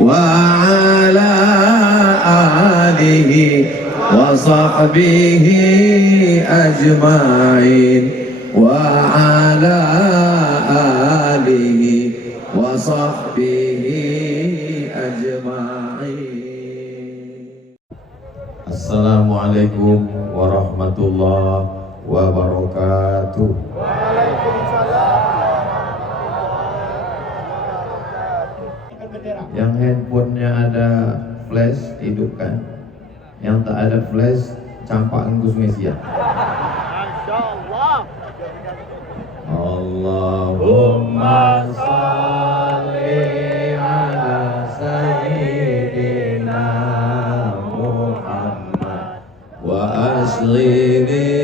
وعلى آله وصحبه أجمعين وعلى آله وصحبه أجمعين. السلام عليكم ورحمة الله wabarakatuh. Yang handphonenya ada flash hidupkan, yang tak ada flash campak Gus Mesia. Masyaallah. Allahumma sholli ala sayyidina Muhammad wa asghini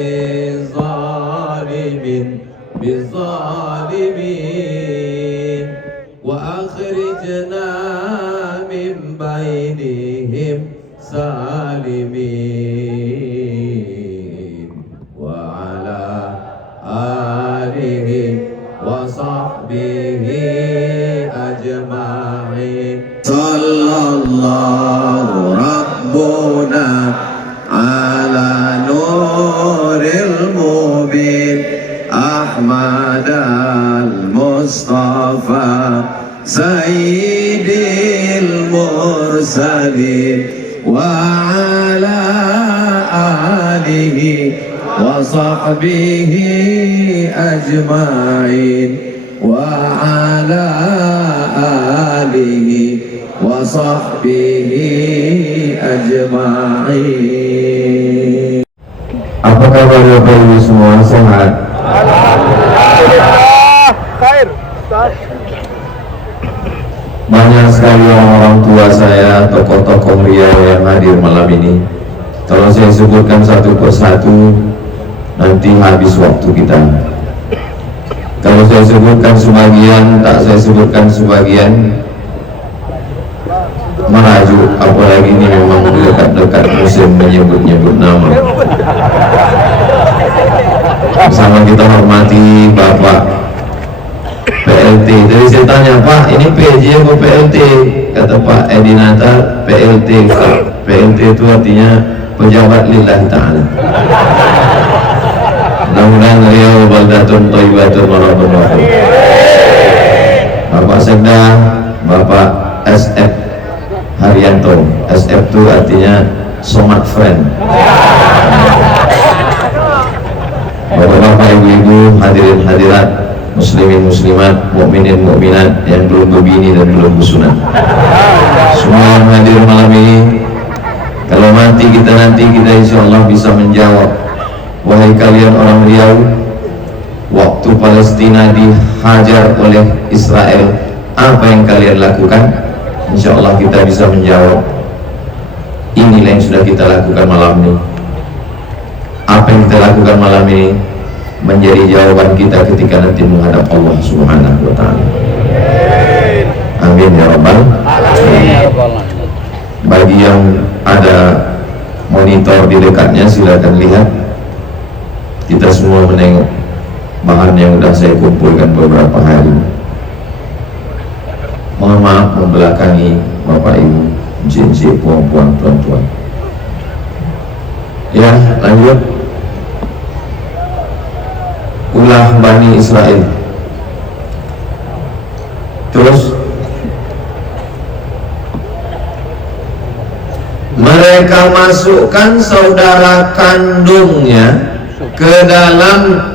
بالظالمين وأخرجنا من بينهم سالمين وعلى آله وصحبه أجمعين صلى الله ربنا على نور المبين أحمد المصطفى سيد المرسلين وعلى آله وصحبه أجمعين وعلى آله وصحبه أجمعين. Apa kabar Bapak Ibu semua, sehat? Alhamdulillah, khair. Banyak sekali orang tua saya, tokoh-tokoh Riau yang hadir malam ini. Kalau saya sebutkan satu persatu, nanti habis waktu kita. Kalau saya sebutkan sebagian, tak saya sebutkan sebagian, merajuk. Apalagi ini memang dekat-dekat musim menyebut-nyebut nama. Sama kita hormati Bapak PLT. Jadi saya tanya, Pak, ini PJ atau PLT? Kata Pak Edi Natar, PLT. PLT itu artinya pejabat lillahi ta'ala. Mudah-mudahan Riau baldatun thayyibatun warahmatun wabarakatuh. Bapak Sekda, Bapak SF Haryanto. SF itu artinya Somad Friend. Bapak-bapak, ibu-ibu, hadirin hadirat, muslimin muslimat, mukminin mukminat yang belum berbini dan belum bersunat, semua yang hadir malam ini, kalau mati kita nanti, kita insya Allah bisa menjawab, wahai kalian orang Riau, waktu Palestina dihajar oleh Israel, apa yang kalian lakukan? Insya Allah kita bisa menjawab. Inilah yang sudah kita lakukan malam ini. Apa yang kita lakukan malam ini menjadi jawaban kita ketika nanti menghadap Allah Subhanahu wa ta'ala. Amin ya rabbal alamin. Bagi yang ada monitor di dekatnya, silakan lihat. Kita semua menengok bahan yang sudah saya kumpulkan beberapa hari. Mohon maaf membelakangi Bapak Ibu, encik-encik, puan-puan, tuan-tuan. Ya, lanjut. Ulah Bani Israel. Terus mereka masukkan saudara kandungnya ke dalam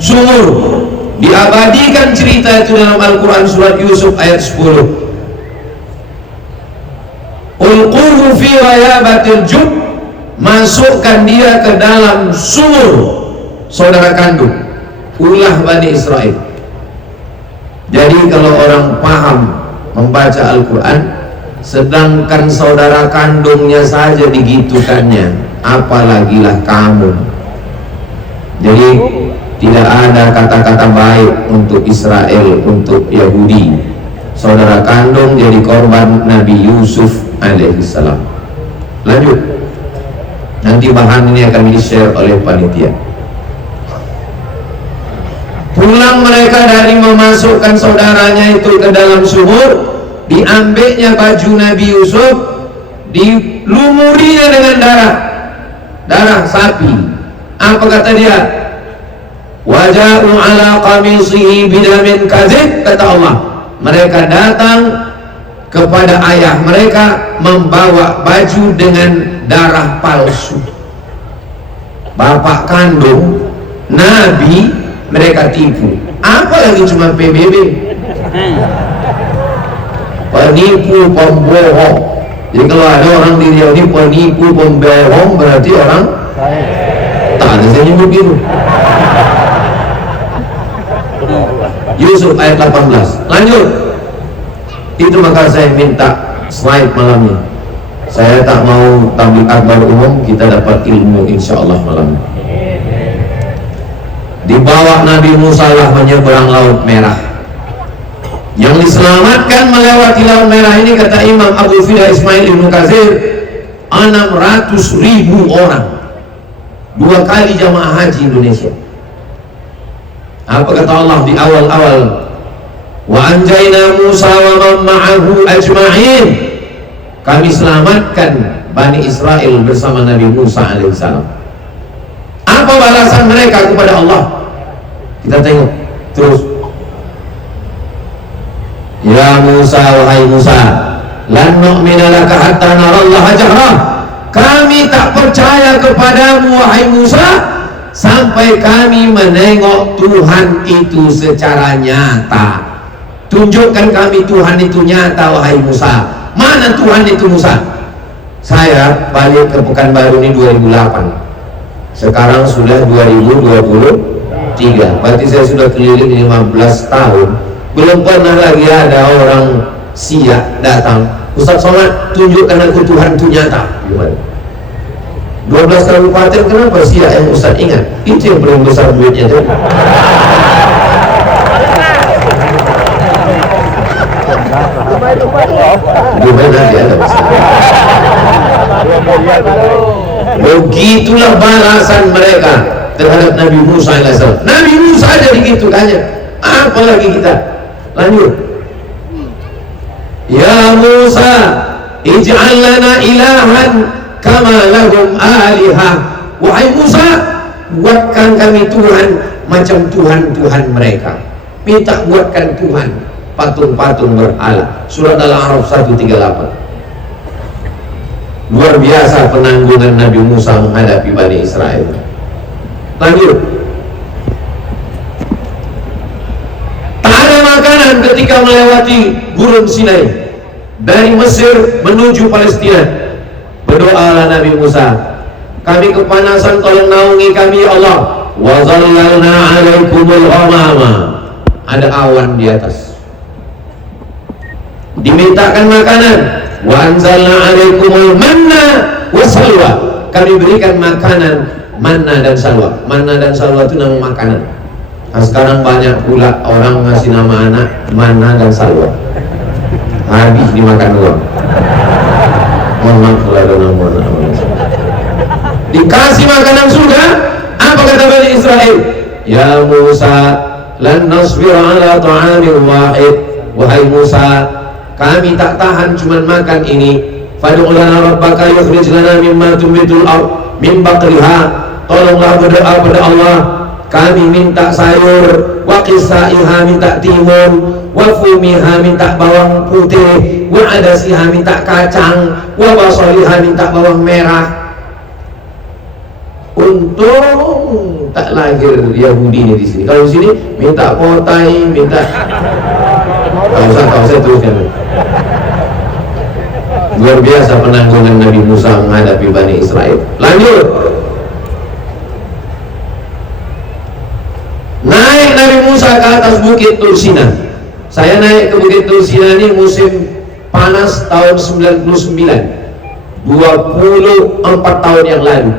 sumur. Diabadikan cerita itu dalam Al-Quran surat Yusuf ayat 10. Ulquhu fi ghayabatil jub, masukkan dia ke dalam sumur saudara kandung. Ulah Bani Israel. Jadi kalau orang paham membaca Al-Quran, sedangkan saudara kandungnya saja digitukannya, apalagilah kamu. Jadi tidak ada kata-kata baik untuk Israel, untuk Yahudi. Saudara kandung jadi korban Nabi Yusuf alaihissalam. Lanjut, nanti bahan ini akan di-share oleh panitia. Pulang mereka dari memasukkan saudaranya itu ke dalam sumur, diambilnya baju Nabi Yusuf, dilumurinya dengan darah sapi. Apa kata dia? Waja'u ala qamisihi bidamin kadzib, kata Allah. Mereka datang kepada ayah mereka membawa baju dengan darah palsu. Bapak kandung Nabi mereka tipu. Apalagi cuma PBB, penipu, pembohong. Jadi kalau ada orang di Riau ini penipu, pembohong, berarti orang tak ada saya nyebut gitu. Yusuf ayat 18. Lanjut. Itu maka saya minta slide malam ini. Saya tak mau tablik akbar umum, kita dapat ilmu insya Allah malam ini. Di bawah Nabi Musa lah menyeberang Laut Merah. Yang diselamatkan melewati Laut Merah ini kata Imam Abu Fida Ismail Ibn Katsir 600.000 orang. 2 kali jamaah haji Indonesia. Apa kata Allah di awal-awal? Wa anjayna Musa wa man ma'ahu ajma'in. Kami selamatkan Bani Israel bersama Nabi Musa alaihissalam. Apa balasan mereka kepada Allah? Kita tengok terus. Ya Musa, wahai Musa, lan nu'mina laka hatta narallaha jahrah. Kami tak percaya kepadamu wahai Musa sampai kami menengok Tuhan itu secara nyata. Tunjukkan kami Tuhan itu nyata wahai Musa. Mana Tuhan itu Musa? Saya balik ke Pekanbaru ini 2008. Sekarang sudah 2023. Berarti saya sudah keliling 15 tahun. Belum pernah lagi ada orang Siak datang, Ustaz Somad tunjukkan aku Tuhan itu nyata. 12 kabupaten, kenapa Siak yang Ustaz ingat? Itu yang paling besar duitnya tuh. Begitulah balasan mereka terhadap Nabi Musa AS. Nabi Musa jadi gitu aja, apalagi kita. Lanjut. Ya Musa, ij'al lana ilahan kama lahum alihah. Wahai Musa, buatkan kami Tuhan macam Tuhan-Tuhan mereka. Minta buatkan Tuhan patung-patung berhala. Surat Al-A'raf 138. Luar biasa penanggungan Nabi Musa menghadapi Bani Israel. Lanjut. Tak ada makanan ketika melewati gurun Sinai dari Mesir menuju Palestina. Berdoalah Nabi Musa, kami kepanasan, tolong naungi kami ya Allah. Wa zallalna 'alaikumul ghamama. Ada awan di atas. Dimintakan makanan. Wa anzalna 'alaikumul manna wassalwa. Kami berikan makanan manna dan salwa. Manna dan salwa itu nama makanan. Nah, sekarang banyak pula orang ngasih nama anak manna dan salwa. Habis dimakan uang. Mohon maaf kalau ada nama anak. Dikasih makanan sudah. Apa kata Bani Israel? Ya Musa, lan nasbir ala ta'amin wahid. Wahai Musa, kami tak tahan cuman makan ini. Fad'u lana rabbaka yukhrij lana mimma tumbitul ard min baqriha. Tolonglah berdoa pada Allah. Kami minta sayur, wa qisaiha minta timun, wa fumiha minta bawang putih, wa adasiha minta kacang, wa basaliha minta bawang merah. Untung tak lahir Yahudi ini di sini. Kalau di sini minta potai, minta. Kalau saya teruskan. Luar biasa penanggungan Nabi Musa menghadapi Bani Israel. Lanjut. Naik Nabi Musa ke atas bukit Tursina. Saya naik ke bukit Tursina ini musim panas tahun 99, 24 tahun yang lalu.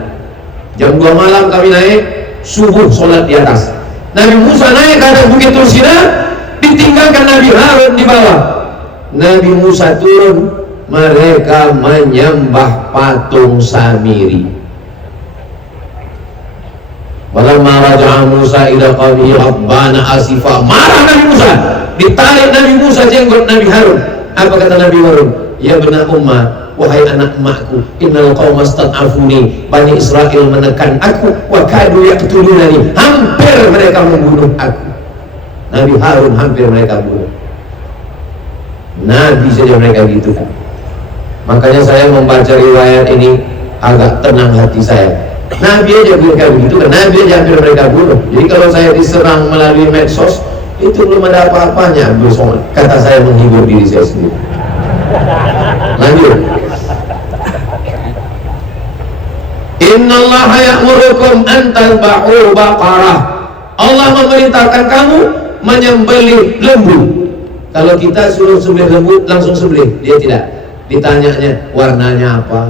Jam 2 malam kami naik, subuh sholat di atas. Nabi Musa naik ke atas bukit Tursina, ditinggalkan Nabi Harun di bawah. Nabi Musa turun, mereka menyembah patung Samiri. Walamma raja'a Musa ila qaumihi rabbana asifa. Marah Nabi Musa, ditarik Nabi Musa jenggot Nabi Harun. Apa kata Nabi Harun? Ya benar ummah, wahai anak emakku, innal qauma stad'afuni, Bani Israel menekan aku, wa kadu yaqtulunani, hampir mereka membunuh aku. Nabi Harun hampir mereka bunuh. Nabi saja mereka gitu kan. Makanya saya membaca riwayat ini agak tenang hati saya. Nabi aja mereka begitu kan, Nabi aja hampir mereka bunuh. Jadi kalau saya diserang melalui medsos, itu belum ada apa-apanya. Kata saya menghibur diri saya sendiri. Lanjut. Innallaha ya'murukum an tadhbahu baqarah. Allah memerintahkan kamu menyembelih lembu. Kalau kita suruh sembelih lembu langsung sembelih, dia tidak. Ditanyanya warnanya apa,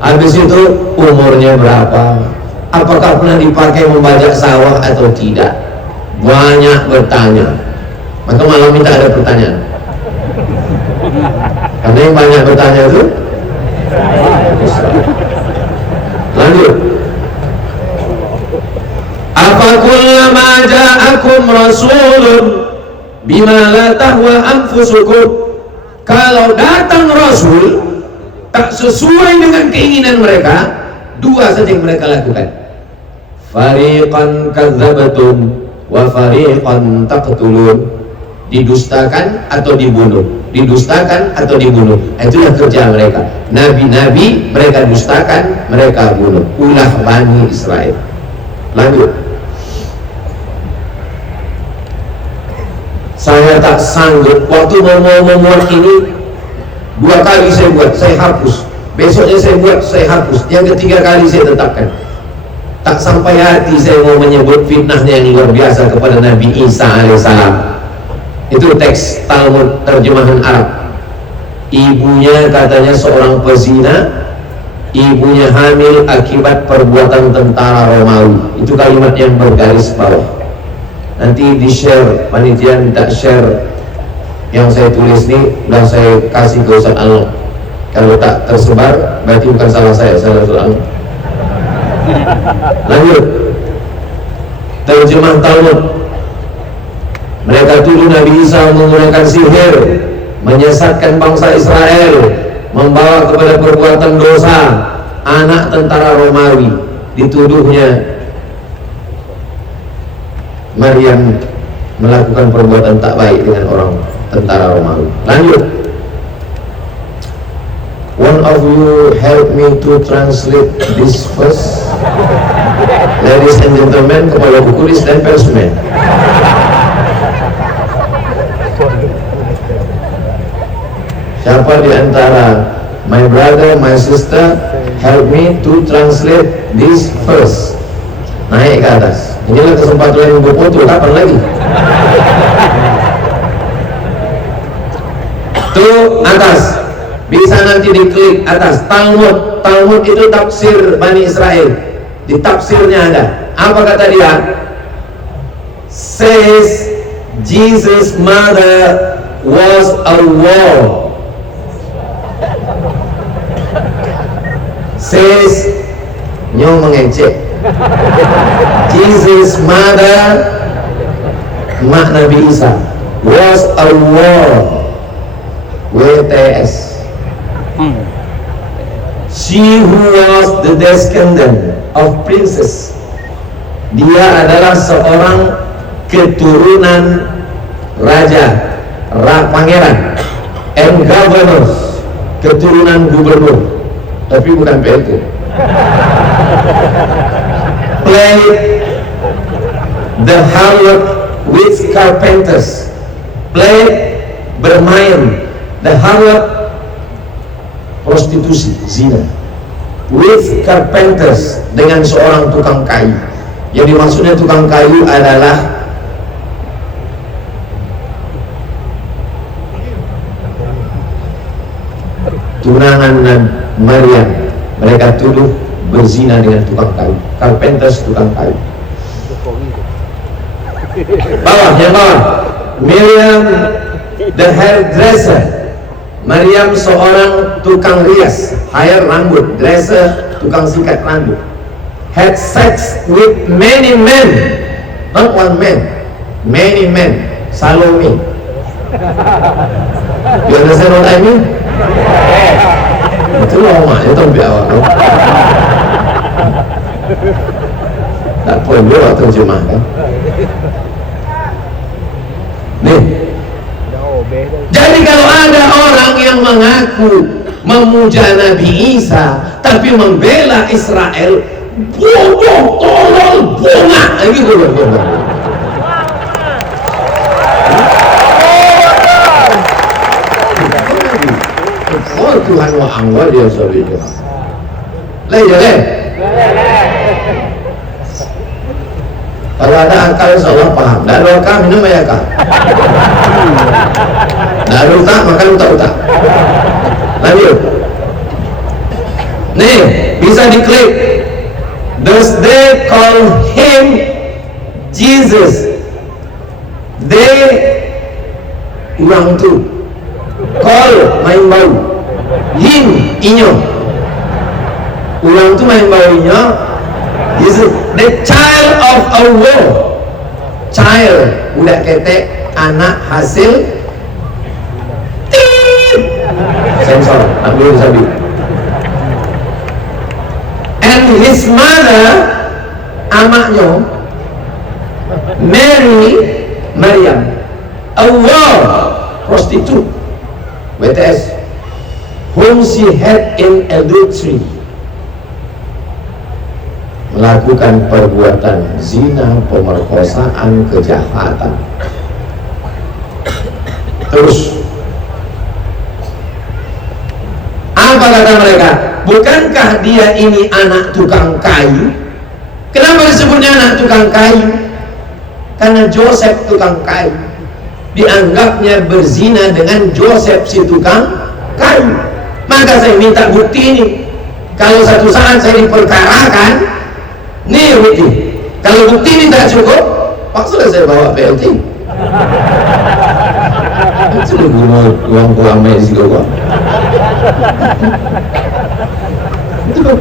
habis itu umurnya berapa, apakah pernah dipakai membajak sawah atau tidak. Banyak bertanya. Maka malam kita ada pertanyaan. Karena yang banyak bertanya itu lanjut. Apa kullama ja'akum rasulun bima la tahwa anfusukum. Kalau datang rasul tak sesuai dengan keinginan mereka, dua saja yang mereka lakukan. Fariqan kadzabatum wa fariqan taqtulun. Didustakan atau dibunuh, didustakan atau dibunuh. Itulah kerja mereka. Nabi-nabi mereka dustakan, mereka bunuh. Ulah Bani Israel. Lanjut. Saya tak sanggup waktu mau memuat ini. 2 kali saya buat, saya hapus. Besoknya saya buat, saya hapus. Yang ketiga kali saya tetapkan. Tak sampai hati saya mau menyebut fitnahnya yang luar biasa kepada Nabi Isa alaihissalam. Itu teks Talmud terjemahan Arab. Ibunya katanya seorang pezina, ibunya hamil akibat perbuatan tentara Romawi. Itu kalimat yang bergaris bawah. Nanti di share, panitia minta share yang saya tulis ini, udah saya kasih ke Ustaz Anwar. Kalau tak tersebar berarti bukan salah saya, salah Ustaz Anwar. Lanjut. Terjemah Talmud. Mereka tuduh Nabi Isa menggunakan sihir, menyesatkan bangsa Israel, membawa kepada perbuatan dosa. Anak tentara Romawi dituduhnya Maryam melakukan perbuatan tak baik dengan orang tentara Romawi. Lanjut. One of you help me to translate this verse. Ladies and gentlemen, kepala bukulis dan persmen. Siapa di antara my brother, my sister, help me to translate this verse. Naik ke atas. Inilah kesempatan yang berfoto. Kapan lagi? Tuh atas. Bisa nanti diklik atas. Talmud. Talmud itu tafsir Bani Israel. Di tafsirnya ada. Apa kata dia? Says Jesus' mother was a wall. Says nyong mengecek. Jesus' mother, mak Nabi Isa, was a wall. WTS. She who was the descendant of princess. Dia adalah seorang keturunan raja, pangeran, and governors, keturunan gubernur, tapi bukan PLT. Played the harlot with carpenters. Played, bermain, the harlot, prostitusi, zina, with carpenters, dengan seorang tukang kayu. Jadi maksudnya tukang kayu adalah tunangan Maryam. Mereka tuduh berzina dengan tukang kayu. Carpenters, tukang kayu. Bawah, yang bawah. Miriam the hairdresser. Maryam seorang tukang rias, hair rambut, dresser, tukang sikat rambut. Had sex with many men, not one man, many men. Salome, You understand what I mean? Itu lama ya terbiawak. Tak pun dia waktu terjemahkan. Nih. Jadi kalau ada orang yang mengaku memuja Nabi Isa tapi membela Israel, bodoh, tolol, bongak, gitu loh. Oh Tuhan wa angwa dia sabi dia. Leh. Kalau ada akal insyaallah paham. Tidak ada akal minum ya kak. Tidak ada utak makan utak. Lanjut. Nih bisa diklik. Thus they call him Jesus. They ulang tu. Call main bau. Him inyo. Ulang tu main bau inyo. Is the child of Allah. Child, budak ketek, anak hasil sensor, ambil sabi. And his mother, amaknya Maryam, Allah, prostitute, WTS, whom she had in adultery, melakukan perbuatan zina, pemerkosaan, kejahatan. Terus apa kata mereka? Bukankah dia ini anak tukang kayu? Kenapa disebutnya anak tukang kayu? Karena Joseph tukang kayu, dianggapnya berzina dengan Joseph si tukang kayu. Maka saya minta bukti ini. Kalau satu saat saya diperkarakan, nih bukti. Kalau bukti ini tak cukup, paksa saya bawa PLT. Itu guna uang medis gua. Itu loh.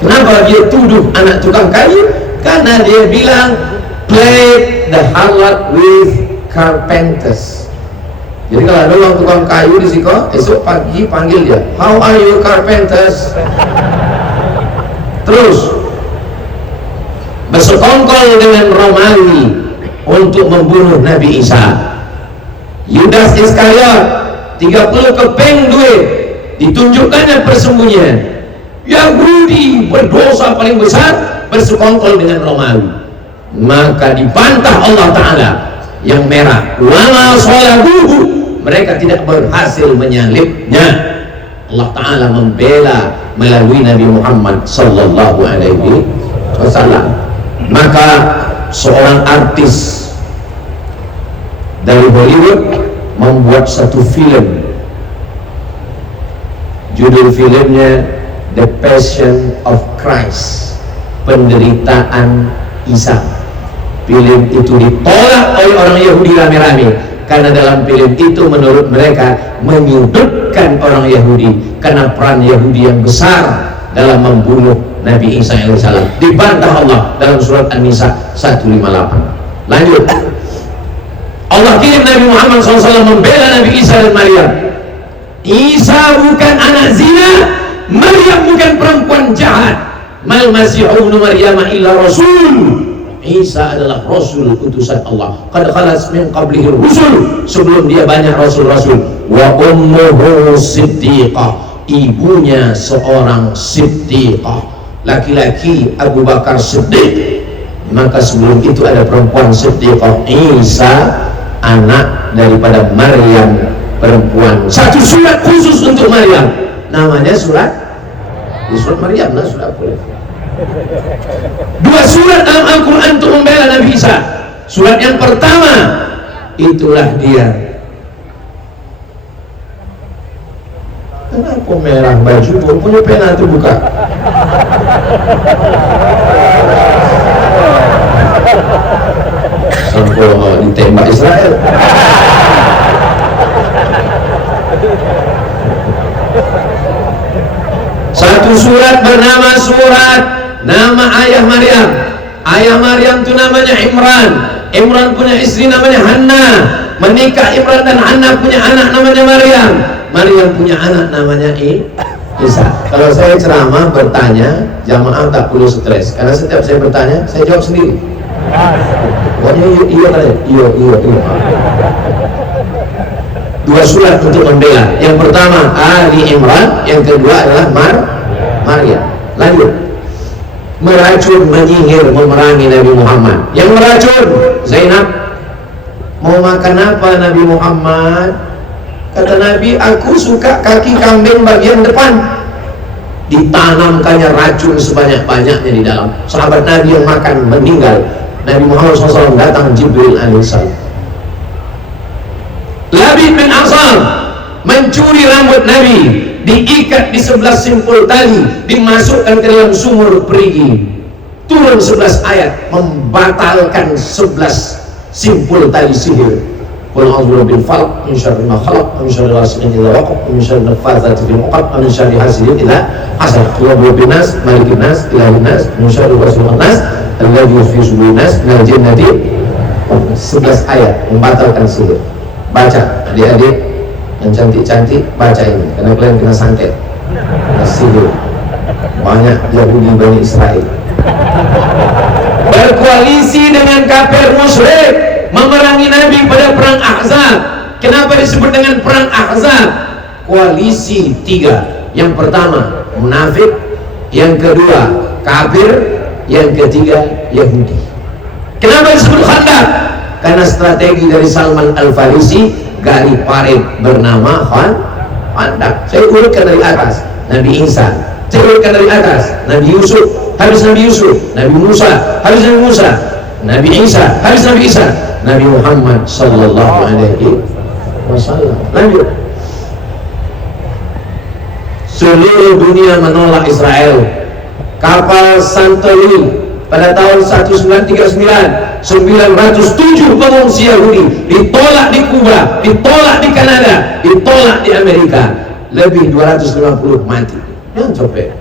Kenapa dia tuduh anak tukang kayu? Karena dia bilang played the harlot with carpenters. Jadi kalau ada orang tukang kayu di sini, esok pagi panggil dia, how are you carpenters? Terus bersekongkol dengan Romawi untuk membunuh Nabi Isa. Yudas Iskariot 30 keping duit ditunjukkannya persembunyian. Yahudi berdosa paling besar bersekongkol dengan Romawi, maka dibantah Allah Ta'ala yang merah. Wama sholabuhu, mereka tidak berhasil menyalibnya. Allah Ta'ala membela melalui Nabi Muhammad Sallallahu Alaihi Wasallam. Maka seorang artis dari Hollywood membuat satu film, judul filmnya The Passion of Christ, penderitaan Isa. Film itu ditolak oleh orang Yahudi rame-rame karena dalam film itu menurut mereka menyudutkan orang Yahudi karena peran Yahudi yang besar dalam membunuh Nabi Isa AS. Dibantah Allah dalam surat An-Nisa 158. Lanjut, Allah kirim Nabi Muhammad SAW membela Nabi Isa dan Maryam. Isa bukan anak zina, Maryam bukan perempuan jahat. Mal Masihu ibnu Maryam illa rasul. Isa adalah Rasul utusan Allah. Qad khalas min qablihi rusul, sebelum dia banyak rasul-rasul. Wa ummuhu siddiqah, ibunya seorang siddiqah, laki-laki Abu Bakar Siddiq. Maka sebelum itu ada perempuan siddiqah. Isa anak daripada Maryam, perempuan. Satu surat khusus untuk Maryam, namanya surat Maryam, nah surat boleh. Dua surat dalam Al-Quran untuk membela Nabi Isa. Surat yang pertama, itulah dia. Kenapa merah baju? Punya pena itu buka. Sampai ditembak Israel. Satu surat bernama surat nama ayah Maryam. Ayah Maryam itu namanya Imran. Imran punya istri namanya Hanna, menikah Imran dan Hanna punya anak namanya Maryam. Maryam punya anak namanya Isa. Kalau saya ceramah bertanya, jamaah tak perlu stres, karena setiap saya bertanya, saya jawab sendiri. Pokoknya iya. Dua surat untuk membela. Yang pertama Ali Imran, yang kedua adalah Maryam. Lanjut. Meracun, menyihir, memerangi Nabi Muhammad. Yang meracun Zainab. Mau makan apa Nabi Muhammad? Kata Nabi, aku suka kaki kambing bagian depan. Ditanamkannya racun sebanyak-banyaknya di dalam. Sahabat Nabi yang makan meninggal. Nabi Muhammad SAW datang, Jibril alaihissalam. Labid bin Asal mencuri rambut Nabi, diikat di 11 simpul tali, dimasukkan ke dalam sumur perigi. Turun 11 ayat membatalkan 11 simpul tali sihir. Qul a'udzu birabbil falaq, min syarri ma khalaq, min syarri ghasiqin idza waqab, min syarri naffaatsati fil 'uqad, min syarri hasidin idza hasad. Qul a'udzu nas, malikin nas, ilahin nas, min syarri ghasiqin nas, alladzi fi sudurin nas, minal jinnati. 11 ayat membatalkan sihir. Baca, adik-adik yang cantik-cantik, baca ini, karena kalian kena santet. Sihir. Banyak Yahudi Bani Israel berkoalisi dengan kafir musyrik memerangi Nabi pada perang Ahzab. Kenapa disebut dengan perang Ahzab? Koalisi tiga. Yang pertama munafik, yang kedua kafir, yang ketiga Yahudi. Kenapa disebut Khandaq? Karena strategi dari Salman Al-Farisi, gali parit bernama Khandaq. Saya urutkan dari atas Nabi Isa, saya urutkan dari atas Nabi Yusuf, habis Nabi Yusuf, Nabi Musa, habis Nabi Musa, Nabi Isa, habis Nabi Isa, Nabi Muhammad sallallahu alaihi wasallam. Lanjut. Seluruh dunia menolak Israel. Kapal Santoli pada tahun 1939, 907 pengungsi Yahudi ditolak di Kuba, ditolak di Kanada, ditolak di Amerika. Lebih 250 mati. Yang copet.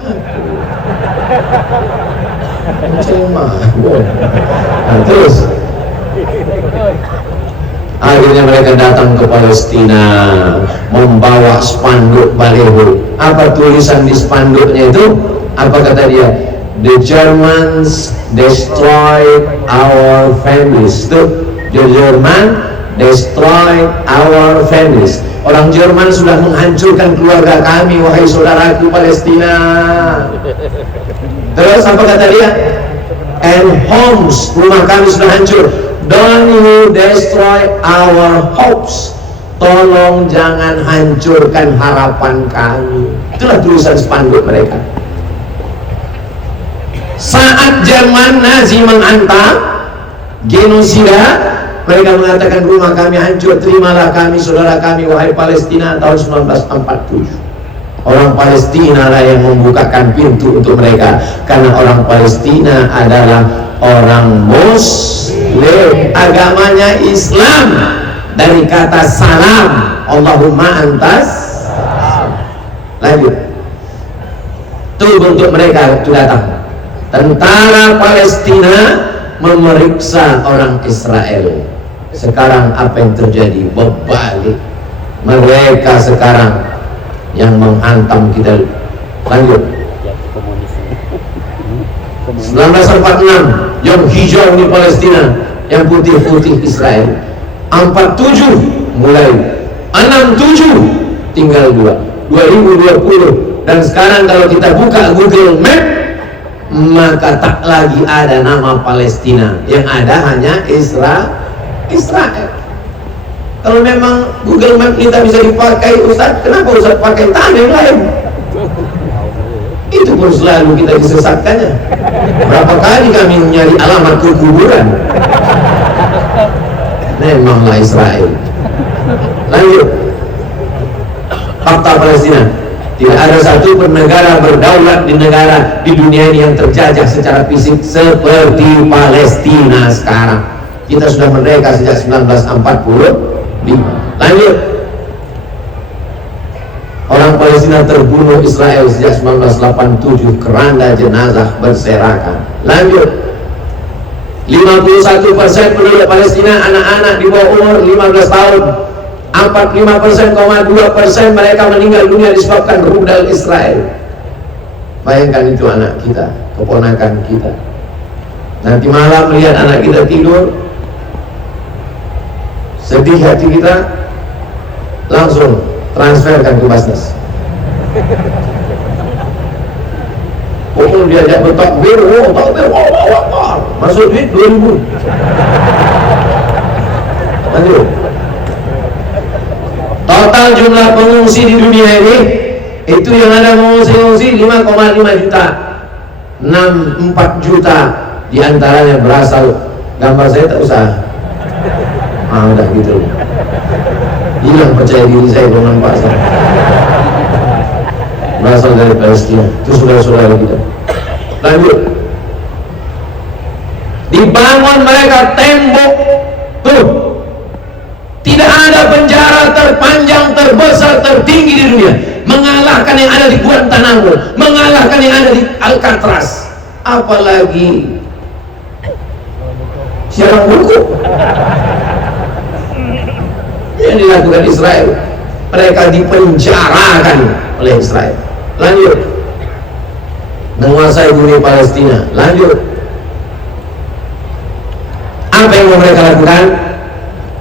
Terus akhirnya mereka datang ke Palestina membawa spanduk baliho. Apa tulisan di spanduknya itu? Apa kata dia? The Germans destroyed our families. Tuh, the German destroyed our families. Orang Jerman sudah menghancurkan keluarga kami, wahai saudaraku Palestina. Terus apa kata dia? And homes, rumah kami sudah hancur. Don't you destroy our hopes. Tolong jangan hancurkan harapan kami. Itulah tulisan spanduk mereka. Saat Jerman Nazi menghantam, genosida, mereka mengatakan rumah kami hancur, terimalah kami, saudara kami, wahai Palestina. Tahun 1947 orang Palestina lah yang membukakan pintu untuk mereka, karena orang Palestina adalah orang Muslim, agamanya Islam. Dari kata salam, Allahumma antas. Lanjut. Itu bentuk mereka itu datang. Tentara Palestina memeriksa orang Israel. Sekarang apa yang terjadi? Berbalik. Mereka sekarang yang menghantam kita. Lanjut. 1946 yang hijau di Palestina, yang putih-putih Israel. 47 mulai, 67 tinggal 2, 2020. Dan sekarang kalau kita buka Google Map, maka tak lagi ada nama Palestina, yang ada hanya Israel. Kalau memang Google Map kita bisa dipakai, Ustaz, kenapa Ustaz pakai tanah yang lain? Itu pun selalu kita disesatkannya. Berapa kali kami mencari alamat ke kuburan? Memanglah Israel. Lanjut. Fakta Palestina. Tidak ada satu pun negara berdaulat di dunia ini yang terjajah secara fisik seperti Palestina sekarang. Kita sudah merdeka sejak 1945. Lanjut. Orang Palestina terbunuh Israel sejak 1987, keranda jenazah berserakan. Lanjut. 51% penduduk Palestina anak-anak di bawah umur 15 tahun. 45,2% mereka meninggal dunia disebabkan rudal Israel. Bayangkan itu anak kita, keponakan kita. Nanti malam melihat anak kita tidur, sedih hati kita, langsung transferkan ke Basnas. Pokoknya diajak bertakbir, masuk duit 2.000. Lanjut. Total jumlah pengungsi di dunia ini, itu yang ada pengungsi 5,5 juta. 4 juta diantaranya berasal, gambar saya tak usah. Udah gitu. Hilang percaya diri saya dengan Pak Ustaz. Berasal dari Palestina. Itu saudara-saudara kita. Lanjut. Dibangun mereka tembok. Tuh. Tidak ada penjara terpanjang, terbesar, tertinggi di dunia, mengalahkan yang ada di Guantanamo, mengalahkan yang ada di Alcatraz. Apalagi siaran buku yang dilakukan Israel. Mereka dipenjarakan oleh Israel. Lanjut. Menguasai bumi Palestina. Lanjut. Apa yang mau mereka lakukan?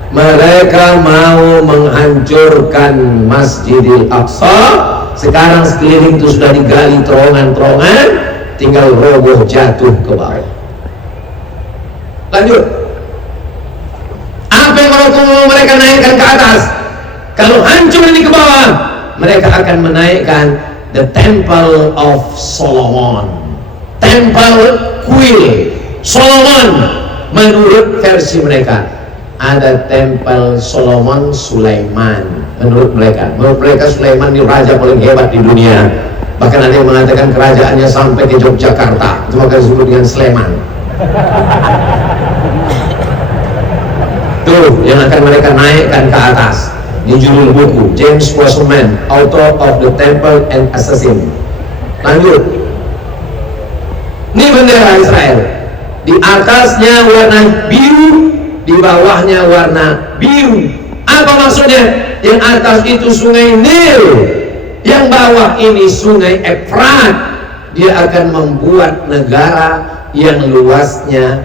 Mereka mau menghancurkan Masjidil Aqsa. Sekarang sekeliling itu sudah digali terowongan-terowongan, tinggal roboh jatuh ke bawah. Lanjut. Apa yang mau mereka naikkan ke atas? Kalau hancur ini ke bawah, mereka akan menaikkan the Temple of Solomon, Temple Kuil Solomon. Menurut versi mereka ada Temple Solomon Sulaiman. Menurut mereka Sulaiman ini raja paling hebat di dunia. Bahkan ada yang mengatakan kerajaannya sampai ke Yogyakarta. Itu maka disebut dengan Sleman. Tuh yang akan mereka naikkan ke atas. Di judul buku James Wasserman, author of the Temple and Assassin. Lanjut. Ini bendera Israel. Di atasnya warna biru, di bawahnya warna biru. Apa maksudnya? Yang atas itu sungai Nil, yang bawah ini sungai Efrat. Dia akan membuat negara yang luasnya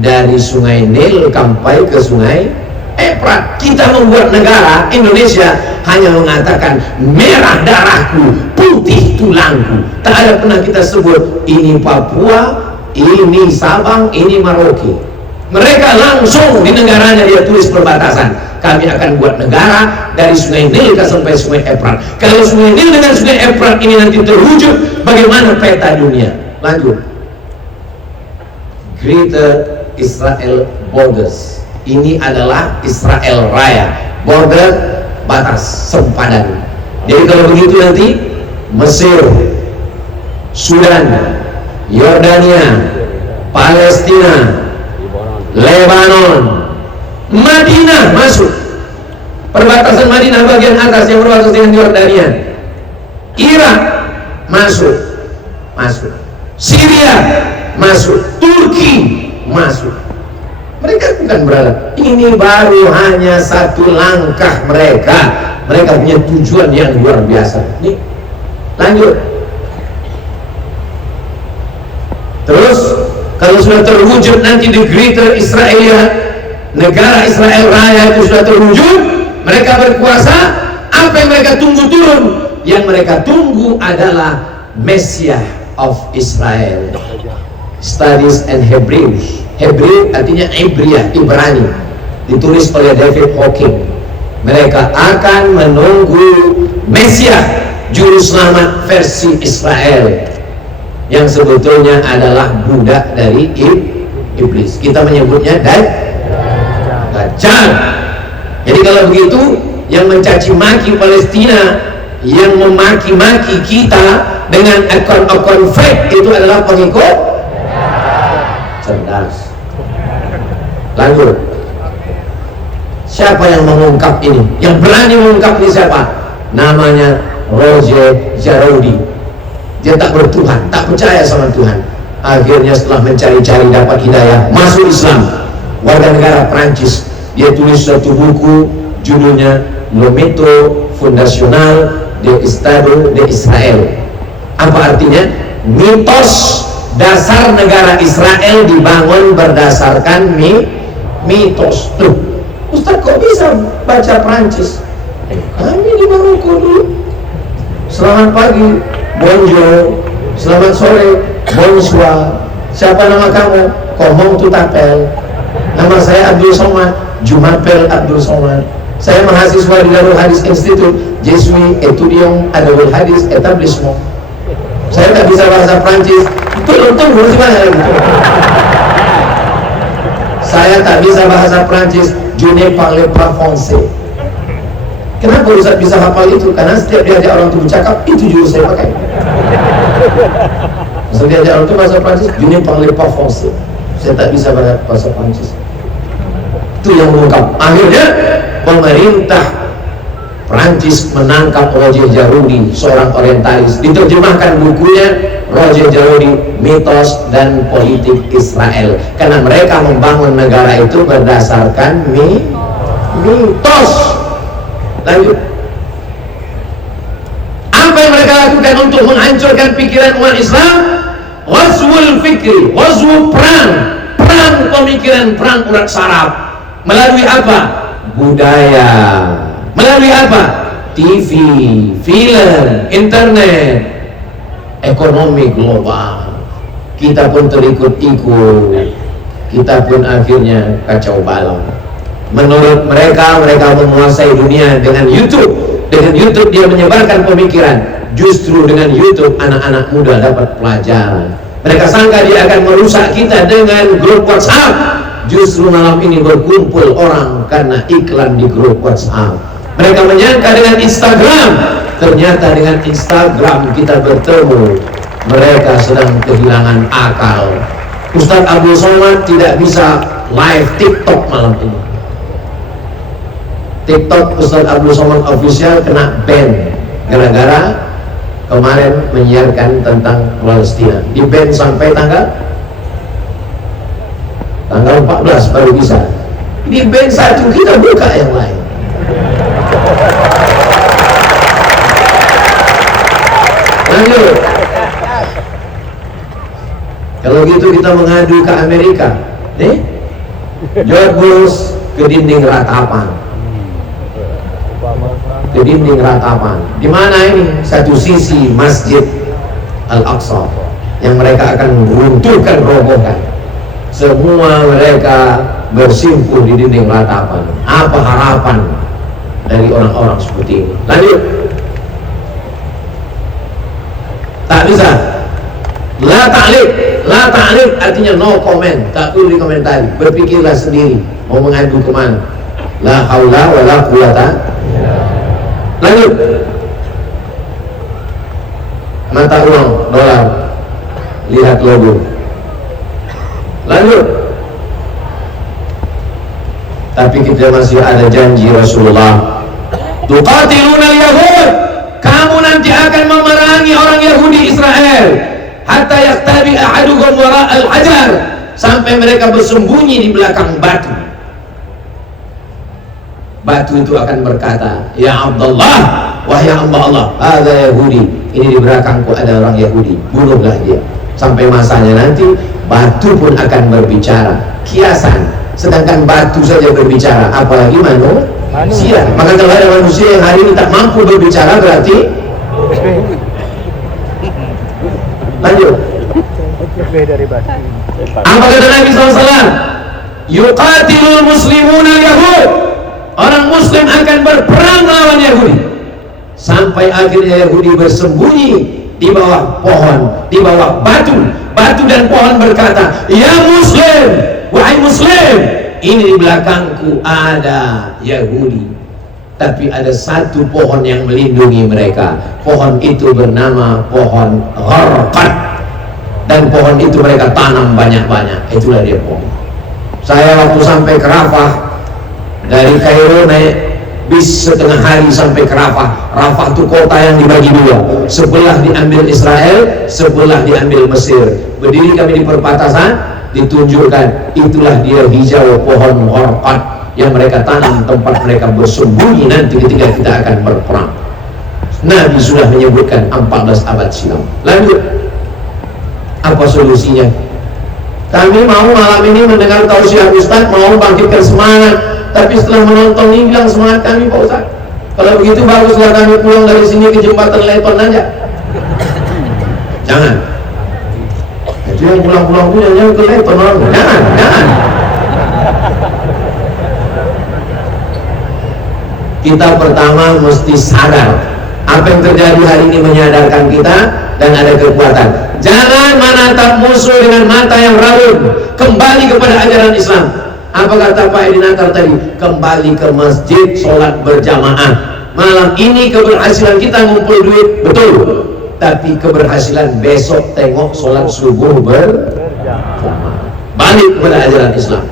dari sungai Nil sampai ke sungai Efrat. Kita membuat negara Indonesia hanya mengatakan merah darahku, putih tulangku. Tak ada pernah kita sebut ini Papua, ini Sabang, ini Merauke. Mereka langsung di negaranya dia tulis perbatasan. Kami akan buat negara dari sungai Nil sampai sungai Efrat. Kalau sungai Nil dengan sungai Efrat ini nanti terwujud, bagaimana peta dunia? Lanjut. Greater Israel Borders. Ini adalah Israel Raya, border, batas, sempadan. Jadi kalau begitu nanti Mesir, Sudan, Yordania, Palestina, Lebanon, Madinah masuk. Perbatasan Madinah bagian atas yang berbatasan dengan Yordania. Irak masuk. Syria masuk. Turki masuk. Mereka bukan berada. Ini baru hanya satu langkah mereka. Mereka punya tujuan yang luar biasa. Nih, lanjut. Terus kalau sudah terwujud nanti di Greater Israel, negara Israel Raya itu sudah terwujud, mereka berkuasa. Apa yang mereka tunggu turun? Yang mereka tunggu adalah Messiah of Israel. Studies and Hebrews. Hebrew artinya Ibria, Ibrani. Ditulis oleh David Hawking. Mereka akan menunggu Messiah, juru selamat versi Israel, yang sebetulnya adalah budak dari iblis. Kita menyebutnya Dajjal. Jadi kalau begitu, yang mencaci maki Palestina, yang memaki-maki kita dengan akun-akun fake, itu adalah pengikut cerdas. Lanjut. Siapa yang mengungkap ini? Yang berani mengungkap ini siapa? Namanya Roger Jarodi. Dia tak bertuhan, tak percaya sama Tuhan. akhirnya setelah mencari-cari dapat hidayah, masuk Islam, warga negara Prancis. Dia tulis suatu buku judulnya Le Métode Fondational de Estado de Israel. Apa artinya? Mitos dasar negara Israel dibangun berdasarkan mitos. Tuh, Ustaz kok bisa baca Prancis? Kami di Maroko dulu. Selamat pagi, bonjour. Selamat sore, bonsoir. Siapa nama kamu? Comment tu t'appelles? Nama saya Abdul Somad. Jumapel Abdul Somad. Saya mahasiswa di Darul Hadis Institute. Je suis étudiant à Darul Hadis Etablissement. Saya tak bisa bahasa Prancis. Tunggu gimana lagi? Saya tak bisa bahasa Prancis. Je ne parle pas français. Kenapa Ustaz bisa hafal itu? Karena setiap diajak orang itu bercakap, itu jurus saya pakai. Setiap diajak orang itu bahasa Prancis, je ne parle pas français. Saya tak bisa bahasa Prancis. Itu yang mengungkap. Akhirnya pemerintah Prancis menangkap Roger Jaroudi, seorang orientalis. Diterjemahkan bukunya Roger Jaroudi, Mitos dan Politik Israel. Karena mereka membangun negara itu berdasarkan mitos. Lanjut. Apa yang mereka lakukan untuk menghancurkan pikiran umat Islam? Ghazwul fikri, ghazwul perang pemikiran, perang urat saraf. Melalui apa? Budaya. Melalui apa? TV, film, internet, ekonomi global. Kita pun terikut-ikut. Kita pun akhirnya kacau balau. Menurut mereka menguasai dunia dengan YouTube. Dengan YouTube dia menyebarkan pemikiran. Justru dengan YouTube anak-anak muda dapat pelajaran. Mereka sangka dia akan merusak kita dengan grup WhatsApp. Justru malam ini berkumpul orang karena iklan di grup WhatsApp. Mereka menyangka dengan Instagram. Ternyata dengan Instagram kita bertemu. Mereka sedang kehilangan akal. Ustaz Abdul Somad tidak bisa live TikTok malam ini. TikTok Ustaz Abdul Somad Official kena ban gara-gara kemarin menyiarkan tentang Palestina. Di ban sampai tanggal 14 baru bisa. Di ban satu, kita buka yang lain. Lanjut. Kalau gitu kita mengadu ke Amerika. George Bush ke dinding ratapan. Ke dinding ratapan. Di mana ini? Satu sisi Masjid Al-Aqsa yang mereka akan runtuhkan, robohkan. Semua mereka bersimpuh di dinding ratapan. Apa harapan dari orang-orang seperti ini? Lanjut. Tak bisa. La ta'liq artinya no comment. Tak perlu dikomentari. Berpikirlah sendiri. Mau mengadu kemana? La haula wa la quwata. Lanjut. Mata uang dolar. Lihat logo. Lanjut. Tapi kita masih ada janji Rasulullah. Tuqatiluna al-yahud. Kamu nanti akan memerangi orang Yahudi Israel. Hatta yaktabi ahaduhum wara al-hajar. Sampai mereka bersembunyi di belakang batu. Batu itu akan berkata, ya Abdullah, wahai hamba Allah, ada Yahudi, ini di belakangku ada orang Yahudi, bunuhlah dia. Sampai masanya nanti, batu pun akan berbicara. Kiasan, sedangkan batu saja berbicara, apalagi manusia. Maka kalau ada manusia yang hari ini tak mampu berbicara, berarti lanjut. Apa kata Nabi SAW? Yuqatilul muslimuna al-yahud. Orang muslim akan berperang melawan Yahudi. Sampai akhirnya Yahudi bersembunyi di bawah pohon, di bawah batu. Batu dan pohon berkata, ya muslim, wahai muslim, ini di belakangku ada Yahudi. Tapi ada satu pohon yang melindungi mereka. Pohon itu bernama pohon Gharqad. Dan pohon itu mereka tanam banyak-banyak. Itulah dia pohon. Saya waktu sampai ke Rafah, dari Kairo naik bis setengah hari sampai ke Rafah. Rafah itu kota yang dibagi dua, sebelah diambil Israel, sebelah diambil Mesir. Berdiri kami di perbatasan, ditunjukkan itulah dia hijau pohon horqat yang mereka tanam, tempat mereka bersembunyi nanti ketika kita akan berperang. Nabi sudah menyebutkan 14 abad silam. Lanjut, apa solusinya? Kami mau malam ini mendengar tausiah Ustaz, mau bangkitkan semangat, tapi setelah menonton ini bilang semangat kami Pak Ustaz. Kalau begitu baguslah kami pulang dari sini ke jembatan Leton aja. Jangan. Itu yang pulang-pulang punya jangan ke Leton orang. Jangan. Kita pertama mesti sadar apa yang terjadi hari ini, menyadarkan kita dan ada kekuatan. Jangan menatap musuh dengan mata yang raun. Kembali kepada ajaran Islam. Apa kata Pak Edi Natar tadi? Kembali ke masjid, sholat berjamaah. Malam ini keberhasilan kita ngumpul duit, betul. Tapi keberhasilan besok tengok sholat subuh berjamaah. Balik kepada ajaran Islam.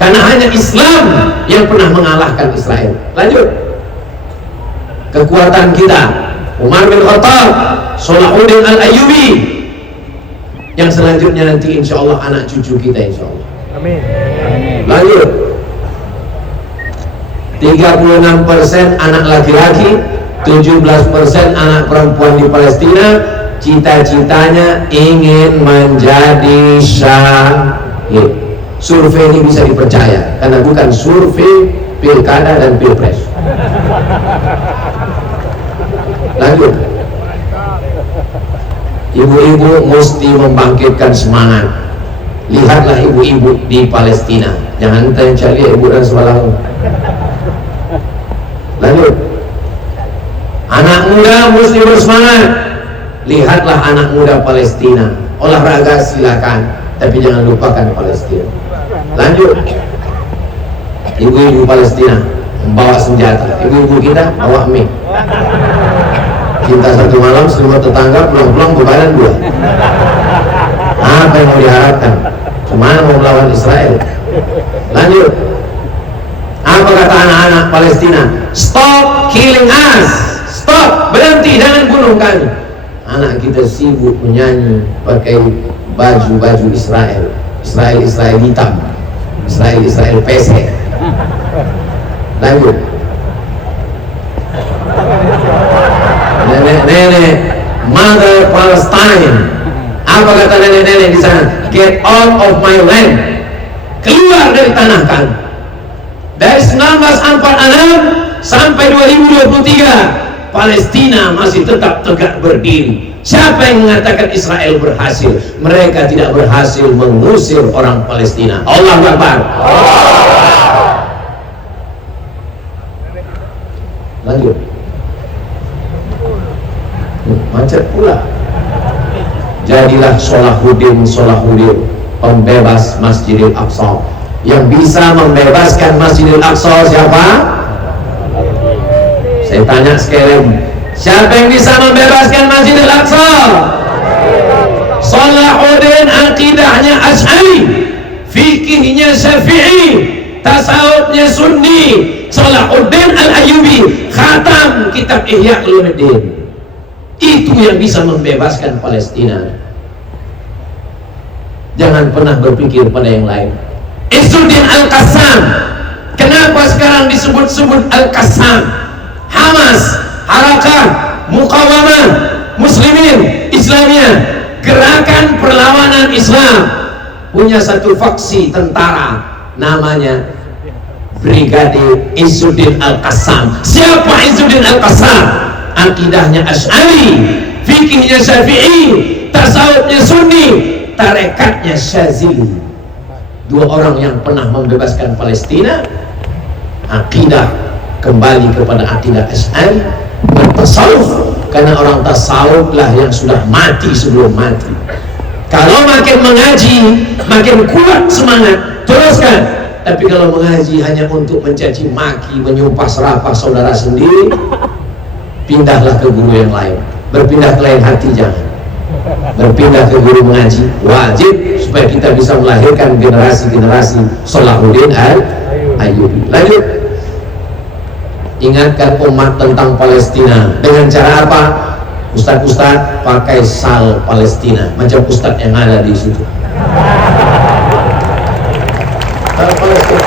Karena hanya Islam yang pernah mengalahkan Israel. Lanjut. Kekuatan kita, Umar bin Khattab, Salahuddin Al-Ayyubi, yang selanjutnya nanti insya Allah anak cucu kita insya Allah. Amin. Lanjut. 36% anak laki-laki, 17% anak perempuan di Palestina. Cita-citanya ingin menjadi syahid. Survei ini bisa dipercaya karena bukan survei pilkada dan pilpres. Lanjut. Ibu-ibu mesti membangkitkan semangat. Lihatlah ibu-ibu di Palestina, jangan cari ibu dan sebalang. Lanjut. Anak muda mesti bersemangat. Lihatlah anak muda Palestina. Olahraga silakan, tapi jangan lupakan Palestina. Lanjut. Ibu-ibu Palestina membawa senjata, ibu-ibu kita bawa mic. Cinta satu malam, selimut tetangga, pulang-pulang bebanan dua. Apa yang mau diharapkan? Cuma mau melawan Israel. Lanjut. Apa kata anak-anak Palestina? Stop killing us. Stop, berhenti, jangan bunuh kami. Anak kita sibuk menyanyi pakai baju-baju Israel. Israel hitam, Israel pesek. Lanjut. Nenek-nenek Mother Palestine. Apa kata nenek-nenek di sana? Get out of my land. Keluar dari tanah kami. Dari 1946 sampai 2023 Palestina masih tetap tegak berdiri. Siapa yang mengatakan Israel berhasil? Mereka tidak berhasil mengusir orang Palestina. Allahu Akbar. Lanjut. Macet pula. Jadilah Salahuddin pembebas Masjidil Aqsa. Yang bisa membebaskan Masjidil Aqsa siapa? Saya tanya sekali lagi, siapa yang bisa membebaskan Masjidil Aqsa? Salahuddin akidahnya Asy'ari, fikihnya Syafi'i, tasawufnya Sunni. Salahuddin Al-Ayyubi khatam kitab Ihya Ulumuddin. Itu yang bisa membebaskan Palestina. Jangan pernah berpikir pada yang lain. Izzuddin Al-Qassam, kenapa sekarang disebut-sebut Al-Qassam? Hamas, Harakah Muqawamah Muslimin Islamiyah, gerakan perlawanan Islam, punya satu faksi tentara namanya Brigade Izzuddin Al-Qassam. Siapa Izzuddin Al-Qassam? Akidahnya Asy'ari, fikihnya Syafi'i, tasawufnya Sunni, tarekatnya Syazili. Dua orang yang pernah membebaskan Palestina. Akidah kembali kepada akidah Asy'ari, bertasawuf, karena orang tasawuf lah yang sudah mati sebelum mati. Kalau makin mengaji makin kuat semangat, teruskan. Tapi kalau mengaji hanya untuk mencaci maki, menyumpah serapah saudara sendiri, pindahlah ke guru yang lain. Berpindah ke lain hati jangan. Berpindah ke guru mengaji wajib, supaya kita bisa melahirkan generasi-generasi Salahuddin Al-Ayyubi. Lanjut. ingatkan umat tentang Palestina. Dengan cara apa? Ustadz pakai sal Palestina, macam ustadz yang ada di situ. Sal Palestina.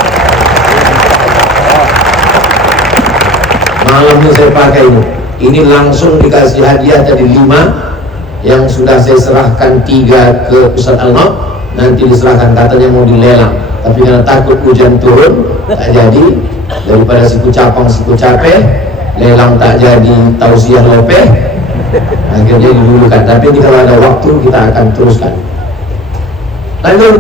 Malam ini saya pakai ini. Ini langsung dikasih hadiah tadi 5, yang sudah saya serahkan 3 ke Ustadz Al-Naf. Nanti diserahkan, katanya mau dilelang, tapi karena takut hujan turun tak jadi. Daripada siku capang siku capek, lelang tak jadi, tausiah lopeh, akhirnya didulukan. Tapi kalau ada waktu kita akan teruskan. Lanjut,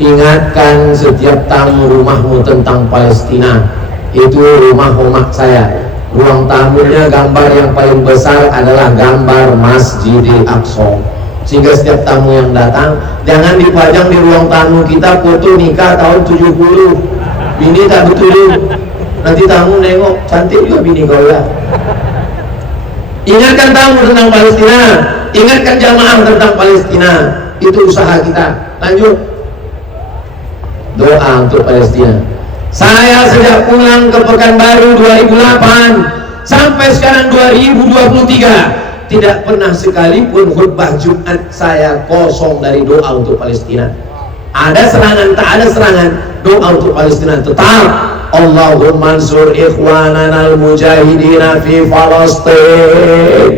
ingatkan setiap tamu rumahmu tentang Palestina. Itu rumah saya, ruang tamunya gambar yang paling besar adalah gambar Masjidil Aqsa, sehingga setiap tamu yang datang jangan dipajang di ruang tamu kita foto nikah tahun 70, bini tak betul, nanti tamu nengok cantik juga bini kau ya. Ingatkan tamu tentang Palestina, ingatkan jamaah tentang Palestina, itu usaha kita. Lanjut, doa untuk Palestina. Saya sejak pulang ke Pekanbaru 2008 sampai sekarang 2023 tidak pernah sekalipun khutbah Jumat saya kosong dari doa untuk Palestina. Ada serangan, tak ada serangan, doa untuk Palestina tetap. Allahumma ansur ikhwanana al-mujahidina fi Palestin.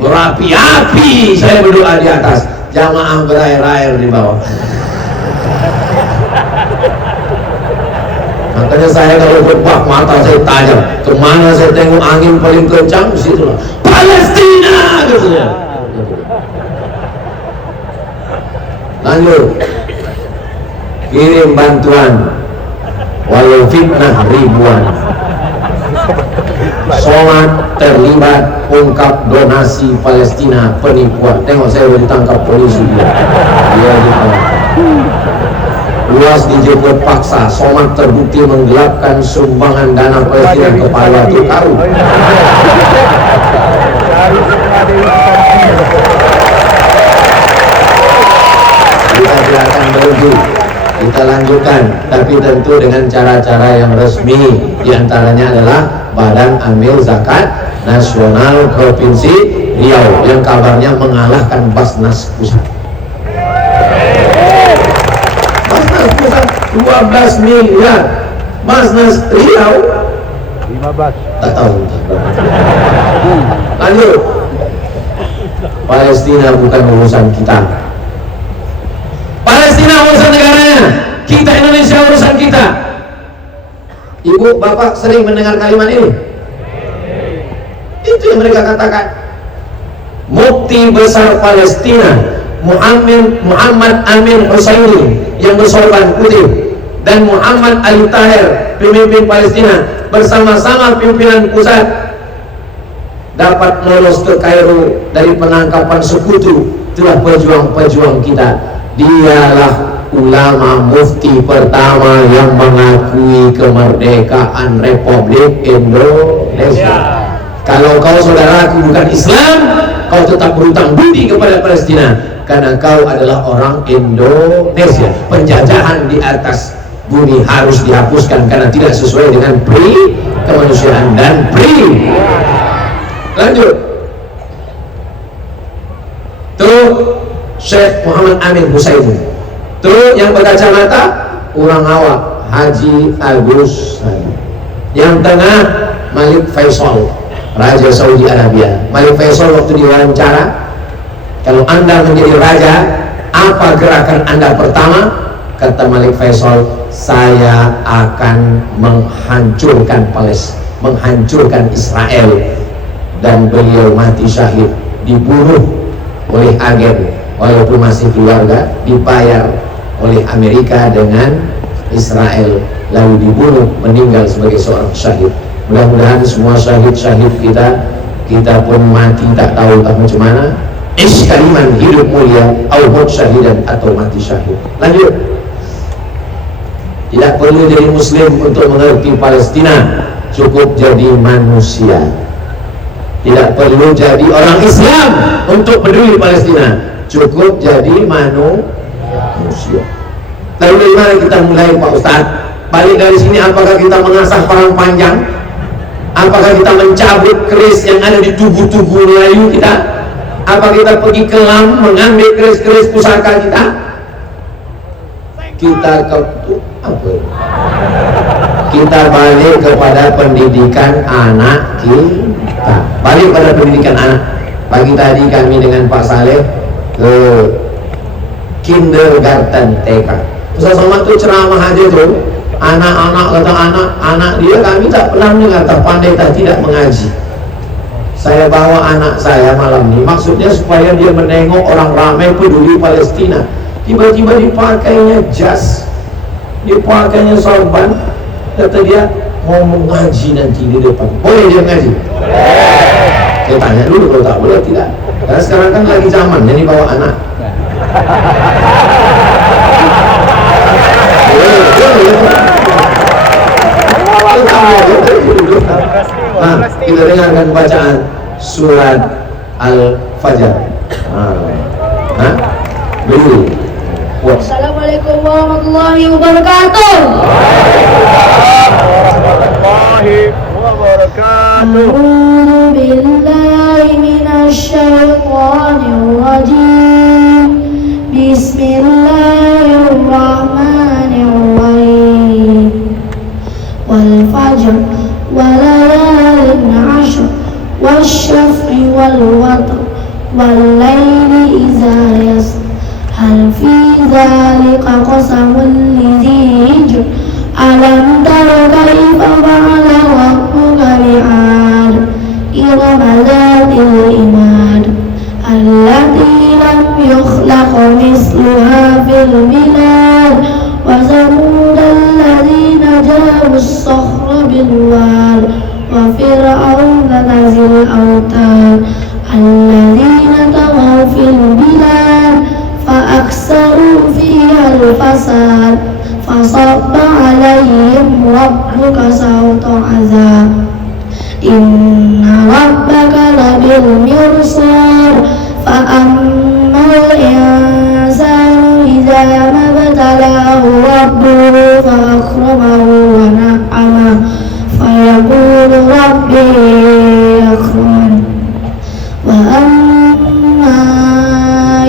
Berapi-api saya berdoa di atas, jamaah berair-air di bawah. Makanya saya kalau khutbah mata saya tajam, kemana saya tengok angin paling kencang, situlah Palestina katanya. Lanjut, kirim bantuan walau fitnah ribuan. Somad terlibat ungkap donasi Palestina penipuan. Tengok saya ditangkap polisi dia ditangkap. Luas dijemput paksa, Somad terbukti menggelapkan sumbangan dana Palestina kepada Tukaru. Kita tidak akan berhenti, kita lanjutkan, tapi tentu dengan cara-cara yang resmi. Di antaranya adalah Badan Amil Zakat Nasional Provinsi Riau yang kabarnya mengalahkan Basnas Pusat. 12 miliar, Basnas Riau 15. tak tahu. Lanjut, Palestina bukan urusan kita. Palestina urusan negaranya, kita Indonesia urusan kita. Ibu bapak sering mendengar kalimat ini. Itu yang mereka katakan. Mufti besar Palestina Muhammad Amin Husseini yang bersorban putih dan Muhammad Ali Tahir pemimpin Palestina bersama-sama pimpinan pusat dapat lolos ke Kairo dari penangkapan sekutu. Itulah pejuang-pejuang kita. Dialah ulama mufti pertama yang mengakui kemerdekaan Republik Indonesia. Kalau kau saudaraku bukan Islam, kau tetap berhutang budi kepada Palestina karena kau adalah orang Indonesia. Penjajahan di atas bumi harus dihapuskan karena tidak sesuai dengan pri kemanusiaan dan pri. Lanjut, tuh Syekh Muhammad Amin Husseini, tuh yang berkacamata orang awak Haji Agus, yang tengah Malik Faisal, Raja Saudi Arabia. Malik Faisal waktu diwawancara, kalau anda menjadi raja, apa gerakan anda pertama? Kata Malik Faisal, saya akan menghancurkan Palestina, menghancurkan Israel. Dan beliau mati syahid, dibunuh oleh agen, walaupun masih keluarga, dibayar oleh Amerika dengan Israel, lalu dibunuh, meninggal sebagai seorang syahid. Mudah-mudahan semua syahid-syahid kita pun mati tak tahu macam mana. Iskaliman hidup mulia, au syahidan atau mati syahid. Lanjut, tidak perlu jadi muslim untuk mengerti Palestina, cukup jadi manusia. Tidak perlu jadi orang Islam untuk peduli Palestina, cukup jadi manusia. Lalu dari mana kita mulai Pak Ustadz? Balik dari sini, apakah kita mengasah parang panjang? Apakah kita mencabut keris yang ada di tubuh-tubuh Melayu kita? Apa kita pergi ke Lam mengambil keris-keris pusaka kita? Kita balik kepada pendidikan anak kita. Balik pada pendidikan anak. Pagi tadi kami dengan Pak Saleh ke kindergarten TK. Ustaz Somad tuh ceramah aja tuh, anak-anak kata anak dia kami tak pernah dengar, tak pandai, tak tidak mengaji. Saya bawa anak saya malam ini, maksudnya supaya dia menengok orang ramai peduli Palestina. Tiba-tiba dipakainya jas, dipakainya sorban, kata dia mau mengaji nanti di depan. Boleh dia mengaji? Saya tanya dulu, kalau tak boleh tidak. Karena sekarang kan lagi zaman, jadi bawa anak. Nah, kita dengarkan bacaan surat Al-Fajr. Dulu. Assalamualaikum warahmatullahi wabarakatuh. A'udzu billahi minasy syaithanir rajim. Bismillahirrahmanirrahim. Wal fajr wa layalin 'ashr wasyaf'i wal watr wal laili idza yasr hal fi dzalika qasamun lidzi hijr alam tara kaifa fa'ala rabbuka bi'ad irama dzatil imad allati lam yukhlaq misluha fil bilad wa samud alladzina jabu as-sakhra bil wad wa fir'auna dzil autad alladzina taghaw fil bilad فأكثروا فيها الفساد فصب عليهم ربك سوط عذاب إن ربك لبالمرصاد فأما الإنسان إذا ما ابتلاه ربه فأكرمه ونعمه فيقول ربي أكرمن وأما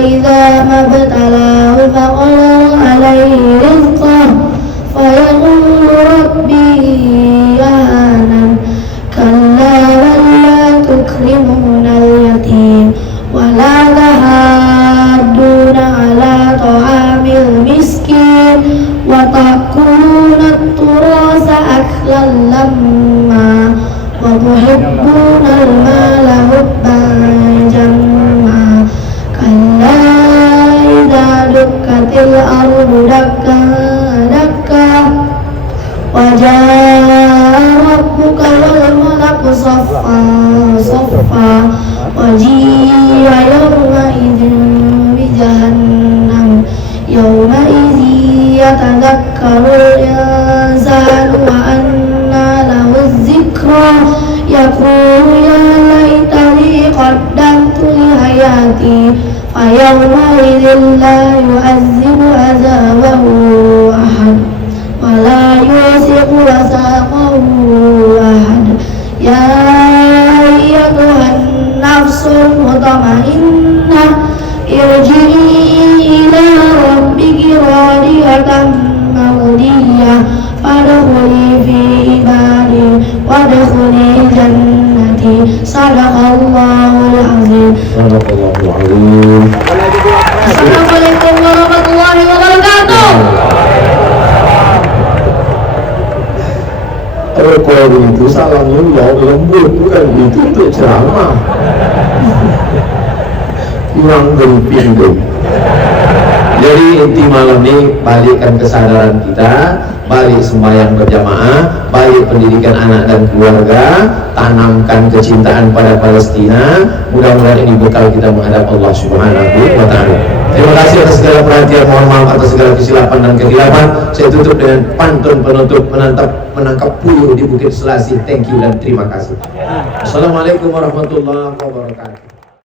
إذا ما ابتلاه فقدر عليه رزقه فيقول ربي أهانن كلا بل لا تكرمون اليتيم ولا تحاضون على طعام المسكين وتأكلون التراث أكلا لما وتحبون المال حبا جما كلا إذا دكت الأرض دكا دكا وجاء ربك والملك صفا صفا وجيء يومئذ بجهنم يومئذ يتذكر الإنسان وأنى له الذكرى يقول يا ليتني قدمت لحياتي فيومئذ لا يعذب عذابه أحد ولا يوثق وثاقه أحد يا أيتها النفس المطمئنة ارجعي إلى ربك راضية مرضية فادخلي في عبادي وادخلي جنتي صدق الله العظيم. Assalamualaikum warahmatullahi wabarakatuh. Kalau begitu salamnya jauh lembut, bukan begitu untuk ceramah. Kurang gemping tuh. Jadi inti malam ini balikkan kesadaran kita, balik sembahyang berjamaah, balik pendidikan anak dan keluarga, tanamkan kecintaan pada Palestina. Mudah-mudahan ini bekal kita menghadap Allah Subhanahu wa Ta'ala. Terima kasih atas segala perhatian, mohon maaf atas segala kesilapan dan kehilafan. Saya tutup dengan pantun penutup menangkap puyuh di Bukit Selasi. Thank you dan terima kasih. Assalamualaikum warahmatullahi wabarakatuh.